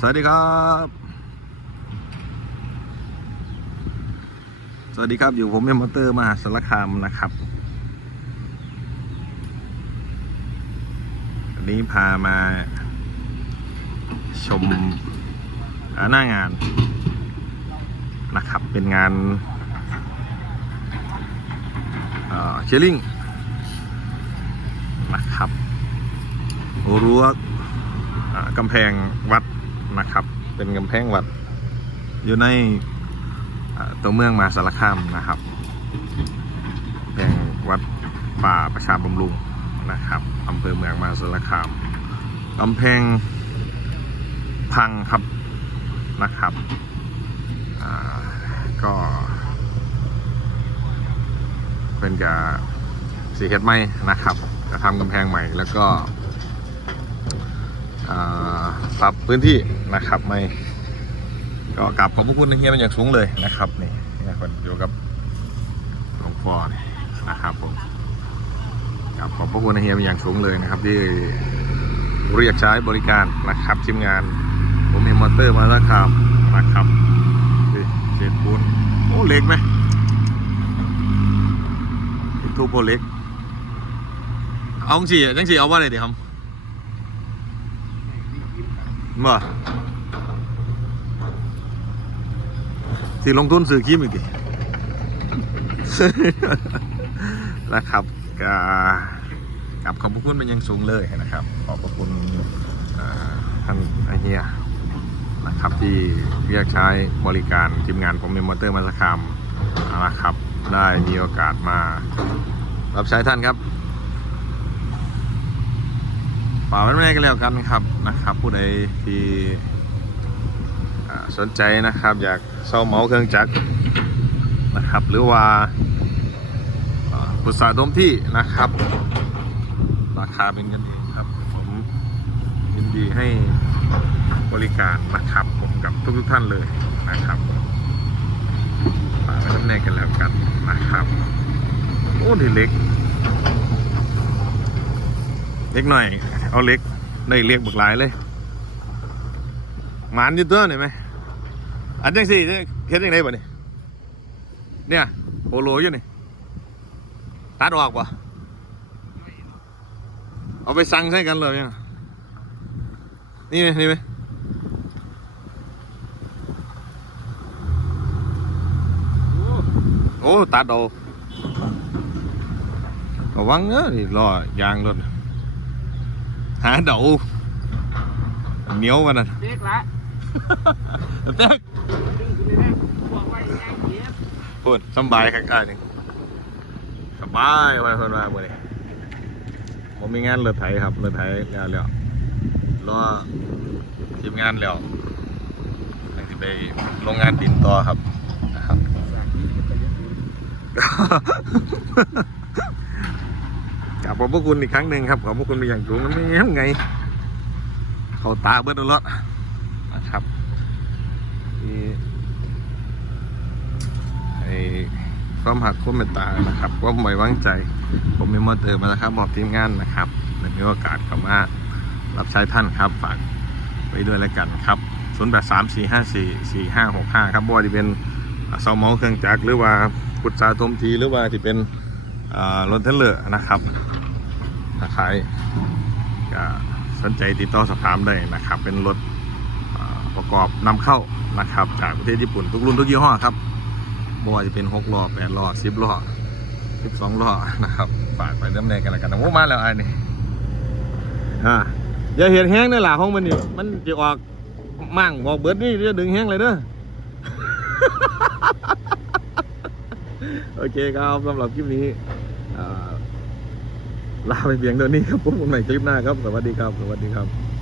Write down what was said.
สวัสดีครับ สวัสดีครับ อยู่ผมเอ็มมอเตอร์มหาสารคามนะครับวันนี้พามาชมหน้างานนะครับ เป็นงานเชลลิงนะครับรั้วกำแพงวัด นะครับ เป็นกำแพงวัด อยู่ในตัวเมืองมาสารคามนะครับแพงวัดป่าประชาบำรุงนะครับอำเภอเมืองมาสารคามกำแพงพังครับนะครับก็เป็นกับสีเฮ็ดไหมนะครับ จะทำกำแพงใหม่แล้วก็ ปรับพื้นที่นะครับไม่ก็กลับขอบพระคุณเฮียเป็นอย่างสูงเลยนะครับนี่นี่คนอยู่กับหลวงพ่อนี่นะครับผมกลับขอบพระคุณเฮียเป็นอย่างสูงเลยนะครับ ที่เรียกใช้บริการนะครับทีมงานผมมีมอเตอร์มาแล้วครับนะครับนี่เศษปูนโอ้เล็กไหมทูโปเล็ก เอาจังสี่จังสีเอาว่าอะไรดีครับ บ่สิลงทุนซื้อครีมอีกทีนะครับก็กับขอบคุณเป็นยังสูงเลยนะครับ ขอบคุณท่านไอเฮียนะครับที่เรียกใช้บริการทีมงานผมในมอเตอร์มาสคามนะครับ ได้มีโอกาสมารับใช้ท่านครับ ป่าไว้ไม่ได้กันแล้วกันครับนะครับ ผู้ใดที่สนใจนะครับ อยากเช่าเหมาเครื่องจักรนะครับ หรือว่าปรึกษาดมที่นะครับ ราคาเป็นกันเองครับ ผมยินดีให้บริการนะครับผมกับทุกทุกท่านเลยนะครับฝากไว้ทำแน่กันแล้วกันนะครับโอ้นี่เล็ก เล็กหน่อย เอาเล็กได้เล็กบักหลายเลยหมานอยู่ตัวนี่ไหมอันจังสี่เนี่ยเฮ็ดยังไงบ่เนี่ยเนี่ยโปโลอยู่นี่ตัดออกปะเอาไปสั่งใส่กันเลยยังนี่ไหมนี่ไหมโอ้ตัดเอาระวังเนอะนี่ล้อยางรถ หาเดาเหนียวมันน่ะเด็กละแจ๊กดึงขึ้นเลยนะบอกไว้แย่งเย็บพูดสำบายครับกายหนึ่งสบายไปเพิ่นมาบ่นี้ผมมีงานเรือไถครับเรือไถแล้วแล้วรอทีมงานแล้วอยากจะไปโรงงานดินต่อครับนะครับ กับขอบพระคุณอีกครั้งหนึ่งครับขอบพระคุณเป็นอย่างสูงไม่งั้นไง เขาตาเบิดรถนะครับนี่ไอ้ความหักความเมตตานะครับความไว้วางใจ ผมมีมอเตอร์มาแล้วครับบอกทีมงานนะครับได้มีโอกาสเข้ามารับใช้ท่านครับฝากไว้ด้วยแล้วกันครับ0 8 3 4 5 4 4 5 6 5 ครับบ่ว่าจะเป็นเสาเมาเครื่องจักรหรือว่ากุศลาทมทีหรือว่าที่เป็นรถเทนเลอร์นะครับ ถ้าใครก็สนใจติดต่อสอบถามได้นะครับ เป็นรถประกอบนำเข้านะครับ จากประเทศญี่ปุ่นทุกรุ่นทุกยี่ห้อครับบ่ว่าจะเป็น6ล้อ8ล้อ10ล้อ12ล้อนะครับฝากไปดำเนินกันแล้วกันนะโอ้มาแล้วไอ้นี่อ่าอย่าเห็นแห้งในหล่ะห้องมันนี่มันจะออกมั่งบอกเบิดนี่จะดึงแห้งเลยเด้อโอเคครับสำหรับคลิปนี้อ่า ลาไปเพียงเท่านี้ครับพบกันใหม่คลิปหน้าครับ สวัสดีครับ สวัสดีครับ